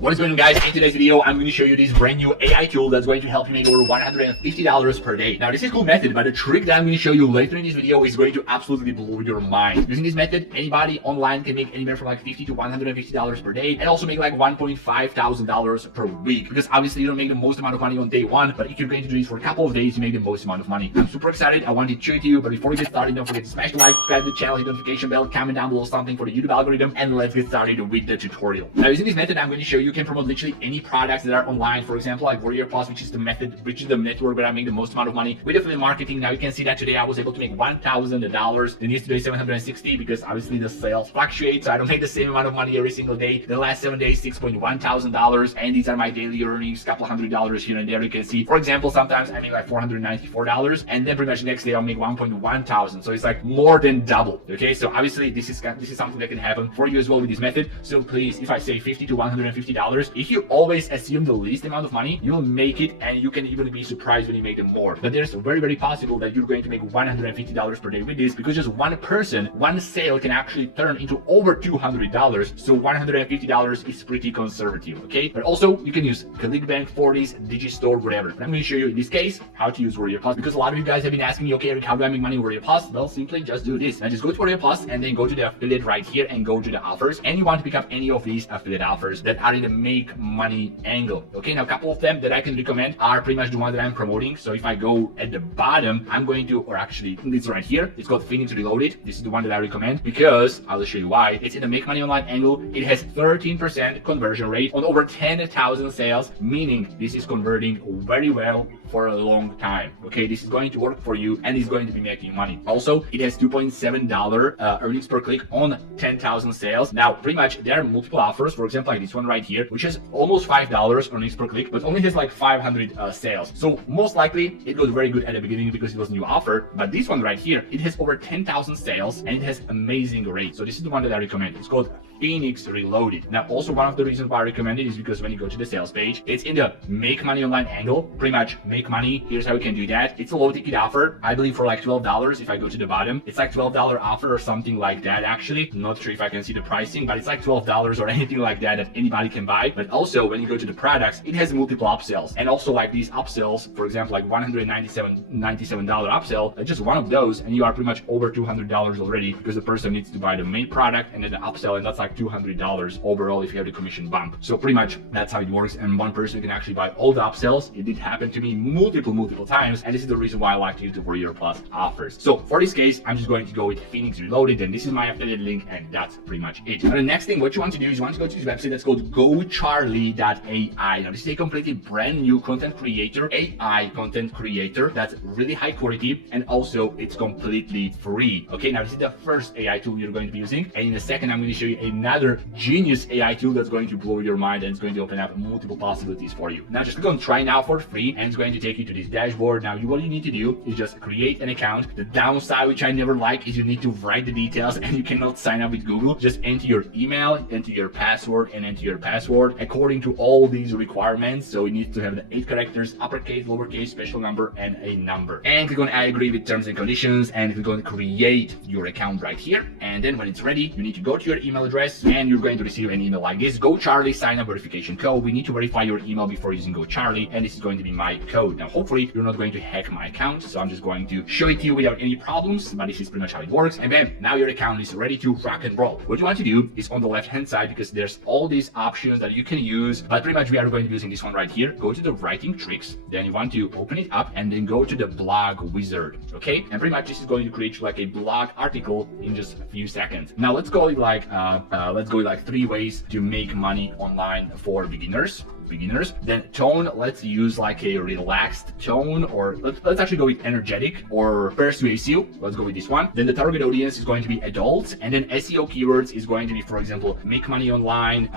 What is going on, guys? In today's video, I'm going to show you this brand new AI tool that's going to help you make over $150 per day. Now, this is a cool method, but the trick that I'm going to show you later in this video is going to absolutely blow your mind. Using this method, anybody online can make anywhere from like $50 to $150 per day and also make like $1.5 thousand per week, because obviously you don't make the most amount of money on day one, but if you're going to do this for a couple of days, you make the most amount of money. I'm super excited. I wanted to show it to you, but before we get started, don't forget to smash the like, subscribe to the channel, hit the notification bell, comment down below something for the YouTube algorithm, and let's get started with the tutorial. Now, using this method, I'm going to show you can promote literally any products that are online. For example, like Warrior Plus, which is the network where I make the most amount of money with affiliate marketing. Now you can see that today I was able to make $1,000. Then yesterday $760, because obviously the sales fluctuate, so I don't make the same amount of money every single day. The last 7 days, $6.1 thousand, and these are my daily earnings, couple $100 here and there. You can see, for example, sometimes I make like $494, and then pretty much next day I'll make $1.1 thousand. So it's like more than double. Okay, so obviously this is something that can happen for you as well with this method. So please, if I say $50 to $150, if you always assume the least amount of money, you'll make it, and you can even be surprised when you make them more. But there's very possible that you're going to make $150 per day with this, because just one person, one sale can actually turn into over $200. So $150 is pretty conservative, okay? But also you can use ClickBank, Fortis, Digistore, whatever. But I'm going to show you in this case how to use Warrior Plus, because a lot of you guys have been asking me, okay, Eric, how do I make money with Warrior Plus? Well, simply just do this. Now just go to Warrior Plus and then go to the affiliate right here and go to the offers, and you want to pick up any of these affiliate offers that are in the make money angle. Okay, now a couple of them that I can recommend are pretty much the one that I'm promoting. So if I go at the bottom, I'm going to, or actually it's right here, it's called Phoenix Reloaded. This is the one that I recommend because I'll show you why. It's in the make money online angle. It has 13% conversion rate on over 10,000 sales, meaning this is converting very well for a long time. Okay, this is going to work for you and it's going to be making money. Also, it has $2.7 earnings per click on 10,000 sales. Now, pretty much there are multiple offers. For example, like this one right here, which has almost $5 earnings per click, but only has like 500 sales. So most likely it was very good at the beginning because it was a new offer. But this one right here, it has over 10,000 sales and it has amazing rates. So this is the one that I recommend. It's called Phoenix Reloaded. Now, also one of the reasons why I recommend it is because when you go to the sales page, it's in the make money online angle, pretty much make money. Here's how you can do that. It's a low ticket offer, I believe for like $12. If I go to the bottom, it's like $12 offer or something like that. Actually, I'm not sure if I can see the pricing, but it's like $12 or anything like that anybody can buy. But also when you go to the products, it has multiple upsells, and also like these upsells, for example, like $197 upsell, just one of those, and you are pretty much over $200 already, because the person needs to buy the main product and then the upsell, and that's like $200 overall if you have the commission bump. So pretty much that's how it works, and one person can actually buy all the upsells. It did happen to me multiple times, and this is the reason why I like to use the Warrior Plus offers. So for this case, I'm just going to go with Phoenix Reloaded, and this is my affiliate link, and that's pretty much it. Now the next thing what you want to do is you want to go to this website that's called gocharlie.ai. Now this is a completely brand new content creator, AI content creator that's really high quality, and also it's completely free. Okay, now this is the first AI tool you're going to be using, and in a second I'm going to show you another genius AI tool that's going to blow your mind, and it's going to open up multiple possibilities for you. Now just click on try now for free, and it's going to take you to this dashboard. Now what you need to do is just create an account. The downside, which I never like, is you need to write the details and you cannot sign up with Google. Just enter your email, enter your password, and enter your password according to all these requirements. So you need to have the 8 characters, uppercase, lowercase, special number, and a number. And click on I agree with terms and conditions, and click on create your account right here. And then when it's ready, you need to go to your email address, and you're going to receive an email like this: GoCharlie sign up verification code. We need to verify your email before using GoCharlie, and this is going to be my code. Now hopefully you're not going to hack my account, so I'm just going to show it to you without any problems, but this is pretty much how it works. And then now your account is ready to rock and roll. What you want to do is on the left hand side, because there's all these options that you can use, but pretty much we are going to be using this one right here. Go to the writing tricks, then you want to open it up and then go to the blog wizard. Okay, and pretty much this is going to create like a blog article in just a few seconds. Now let's go with like 3 ways to make money online for beginners. Then tone, let's use like a relaxed tone, or let's actually go with energetic or persuasive. Let's go with this one. Then the target audience is going to be adults, and then SEO keywords is going to be, for example, make money online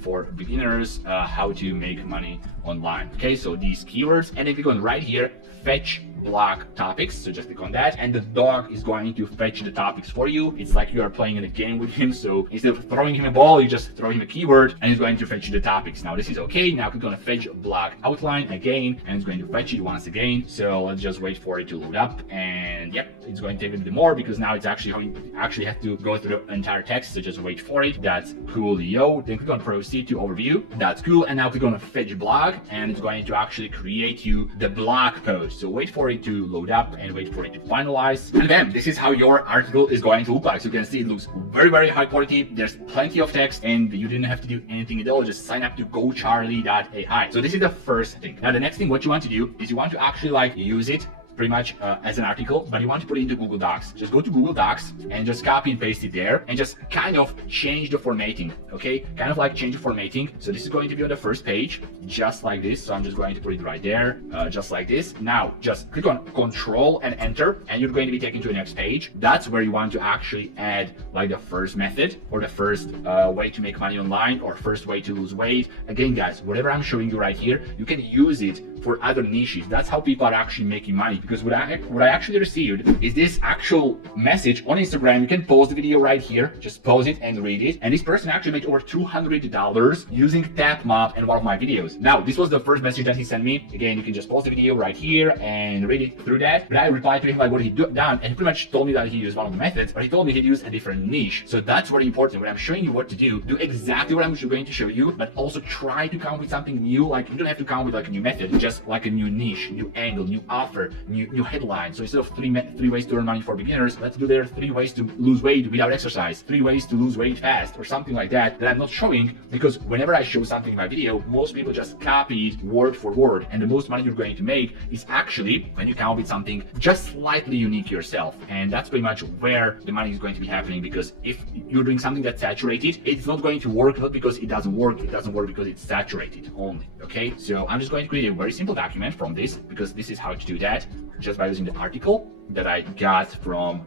for beginners, how to make money online. Okay, so these keywords, and then click on right here, fetch block topics. So just click on that, and the dog is going to fetch the topics for you. It's like you are playing in a game with him. So instead of throwing him a ball, you just throw him a keyword and he's going to fetch you the topics. Now this is okay. Now click on fetch block outline again, and it's going to fetch it once again. So let's just wait for it to load up, and yep, it's going to take a bit more because now it's actually have to go through the entire text. So just wait for it. That's cool, yo. Then click on proceed to overview. That's cool. And now click on fetch blog, and it's going to actually create you the blog post. So wait for it to load up and wait for it to finalize. And then this is how your article is going to look like. So you can see it looks very, very high quality. There's plenty of text and you didn't have to do anything at all. Just sign up to gocharlie.ai. So this is the first thing. Now the next thing what you want to do is you want to actually like use it pretty much as an article, but you want to put it into Google Docs. Just go to Google Docs and just copy and paste it there and just kind of change the formatting, okay? Kind of like change the formatting. So this is going to be on the first page, just like this. So I'm just going to put it right there, just like this. Now just click on Control and Enter, and you're going to be taken to the next page. That's where you want to actually add like the first method or the first way to make money online or first way to lose weight. Again, guys, whatever I'm showing you right here, you can use it for other niches. That's how people are actually making money. Because what I actually received is this actual message on Instagram. You can pause the video right here, just pause it and read it. And this person actually made over $200 using TapMap and one of my videos. Now, this was the first message that he sent me. Again, you can just pause the video right here and read it through that. But I replied to him like what he done, and he pretty much told me that he used one of the methods, but he told me he'd use a different niche. So that's very important. When I'm showing you what to do exactly what I'm going to show you, but also try to come with something new. Like you don't have to come with like a new method, just like a new niche, new angle, new offer, new headline. So instead of three ways to earn money for beginners, let's do there 3 ways to lose weight without exercise, 3 ways to lose weight fast, or something like that I'm not showing, because whenever I show something in my video, most people just copy it word for word, and the most money you're going to make is actually when you come up with something just slightly unique yourself. And that's pretty much where the money is going to be happening, because if you're doing something that's saturated, it's not going to work, not because it doesn't work because it's saturated only. Okay, so I'm just going to create a very simple document from this, because this is how to do that, just by using the article that I got from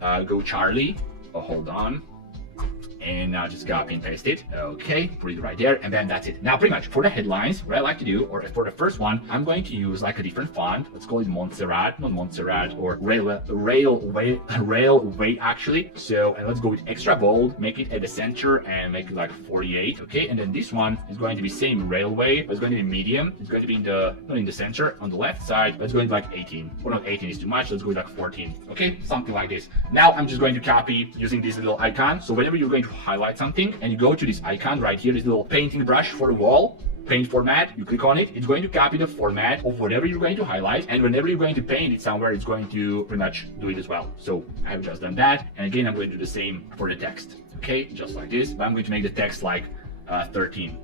GoCharlie. Oh, hold on. And now just copy and paste it. Okay, put it right there, and then that's it. Now pretty much for the headlines, what I like to do, or for the first one, I'm going to use like a different font. Let's call it Montserrat, not Montserrat, or Railway actually. So, and let's go with extra bold, make it at the center and make it like 48. Okay, and then this one is going to be same Railway, but it's going to be medium. It's going to be in the, not in the center, on the left side. Let's go with like 18. Well, not 18 is too much. Let's go with like 14. Okay, something like this. Now I'm just going to copy using this little icon. So whenever you're going to highlight something and you go to this icon right here, this little painting brush for the wall, paint format, you click on it, it's going to copy the format of whatever you're going to highlight, and whenever you're going to paint it somewhere, it's going to pretty much do it as well. So I have just done that, and again I'm going to do the same for the text. Okay, just like this, but I'm going to make the text like 13,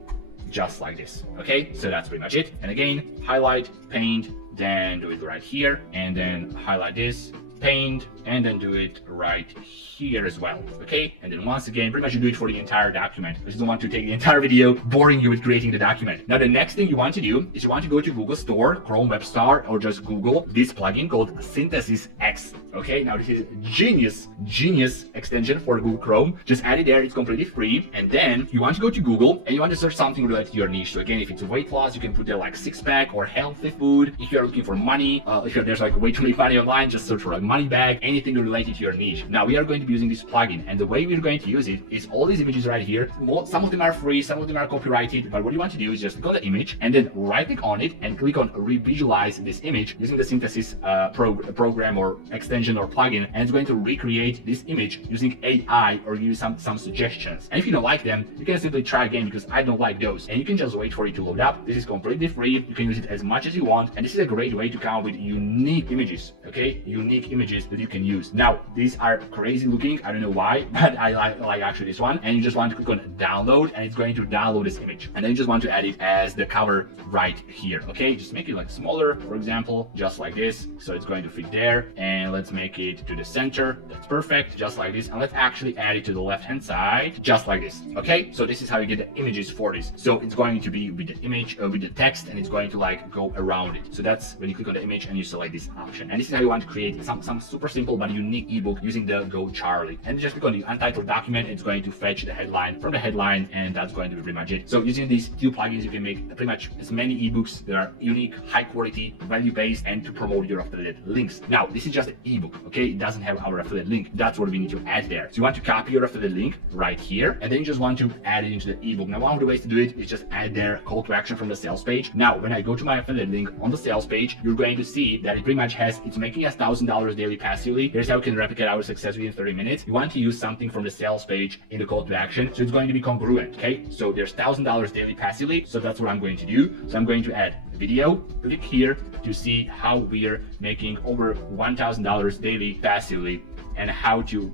just like this. Okay, so that's pretty much it. And again, highlight, paint, then do it right here, and then highlight this, paint, and then do it right here as well. Okay, and then once again, pretty much you do it for the entire document. I just don't want to take the entire video boring you with creating the document. Now the next thing you want to do is you want to go to Google Store, Chrome Web Store, or just Google this plugin called Synthesis X. Okay, now this is genius extension for Google Chrome. Just add it there, it's completely free. And then you want to go to Google and you want to search something related to your niche. So again, if it's weight loss, you can put there like 6-pack or healthy food. If you're looking for money, if there's like way too many money online, just search for like money bag, anything related to your niche. Now we are going to be using this plugin, and the way we're going to use it is all these images right here. Some of them are free, some of them are copyrighted, but what you want to do is just click on the image and then right click on it and click on revisualize this image using the Synthesis program or extension or plugin, and it's going to recreate this image using AI or give you some suggestions. And if you don't like them, you can simply try again, because I don't like those, and you can just wait for it to load up. This is completely free, you can use it as much as you want, and this is a great way to come up with unique images. Okay, unique images that you can use. Now these are crazy looking, I don't know why, but I like actually this one. And you just want to click on download, and it's going to download this image, and then you just want to add it as the cover right here. Okay, just make it like smaller, for example, just like this, so it's going to fit there. And let's make it to the center. That's perfect, just like this. And let's actually add it to the left hand side, just like this. Okay, so this is how you get the images for this. So it's going to be with the image with the text, and it's going to like go around it. So that's when you click on the image and you select this option, and this is example, you want to create some super simple but unique ebook using the Go Charlie, and just click on the untitled document. It's going to fetch the headline from the headline, and that's going to be pretty much it. So using these two plugins, you can make pretty much as many ebooks that are unique, high quality, value based, and to promote your affiliate links. Now, this is just an ebook, okay? It doesn't have our affiliate link. That's what we need to add there. So you want to copy your affiliate link right here, and then you just want to add it into the ebook. Now, one of the ways to do it is just add their call to action from the sales page. Now, when I go to my affiliate link on the sales page, you're going to see that it pretty much has, it's making us $1,000 daily passively. Here's how we can replicate our success within 30 minutes. You want to use something from the sales page in the call to action, so it's going to be congruent, okay? So there's $1,000 daily passively, so that's what I'm going to do. So I'm going to add a video, click here to see how we're making over $1,000 daily passively, and how to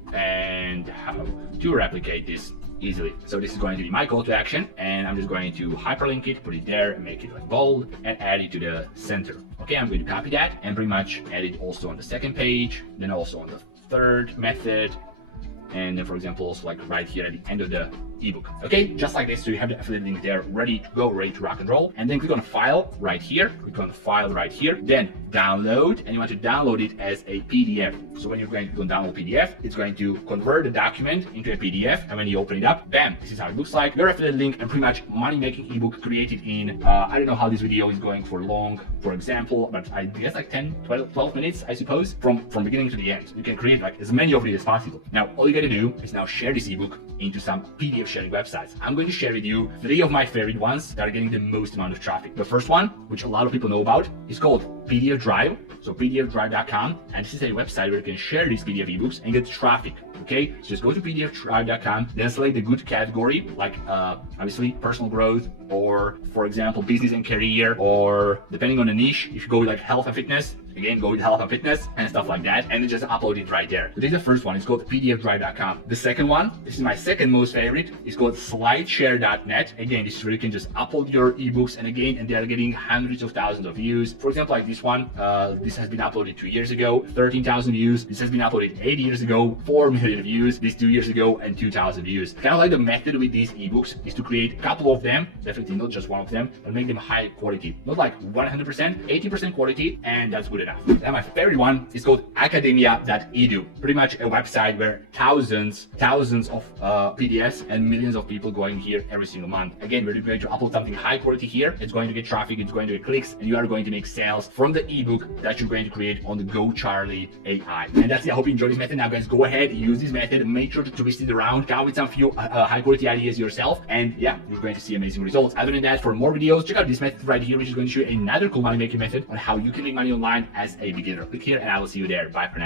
replicate this easily. So this is going to be my call to action, and I'm just going to hyperlink it, put it there, make it like bold, and add it to the center. Okay, I'm going to copy that and pretty much add it also on the second page, then also on the third method, and then for example also like right here at the end of the ebook. Okay, just like this. So you have the affiliate link there ready to go, ready to rock and roll, and then click on file right here, click on file right here, then download, and you want to download it as a PDF. So when you're going to download PDF, it's going to convert the document into a PDF, and when you open it up, bam, this is how it looks like. Your affiliate link and pretty much money making ebook created in I don't know how this video is going for long, for example, but I guess like 10 12 minutes, I suppose, from beginning to the end. You can create like as many of it as possible. Now all you gotta do is now share this ebook into some PDF sharing websites. I'm going to share with you 3 of my favorite ones that are getting the most amount of traffic. The first one, which a lot of people know about, is called PDF Drive. So pdfdrive.com, and this is a website where you can share these PDF ebooks and get traffic. Okay, so just go to pdfdrive.com, then select the good category, like obviously personal growth, or for example business and career, or depending on the niche, if you go with like health and fitness, again go with health and fitness and stuff like that, and then just upload it right there. So this is the first one. It's called pdfdrive.com. The second one, this is my second most favorite, is called slideshare.net. Again, this is where you can just upload your ebooks, and again, and they are getting hundreds of thousands of views. For example, like this one, this has been uploaded 2 years ago, 13,000 views. This has been uploaded 8 years ago, 4 million views. This 2 years ago, and 2,000 views. Kind of like the method with these ebooks is to create a couple of them, definitely not just one of them, but make them high quality, not like 100%, 80% quality, and that's good enough. Then my favorite one is called academia.edu. Pretty much a website where thousands of PDFs and millions of people going here every single month. Again, we're going to upload something high quality here. It's going to get traffic, it's going to get clicks, and you are going to make sales from the ebook that you're going to create on the Go Charlie AI. And that's it. I hope you enjoyed this method. Now guys, go ahead, use this method, make sure to twist it around, come with some few high quality ideas yourself, and yeah, you're going to see amazing results. Other than that, for more videos, check out this method right here, which is going to show you another cool money making method on how you can make money online as a beginner. Click here and I will see you there. Bye for now.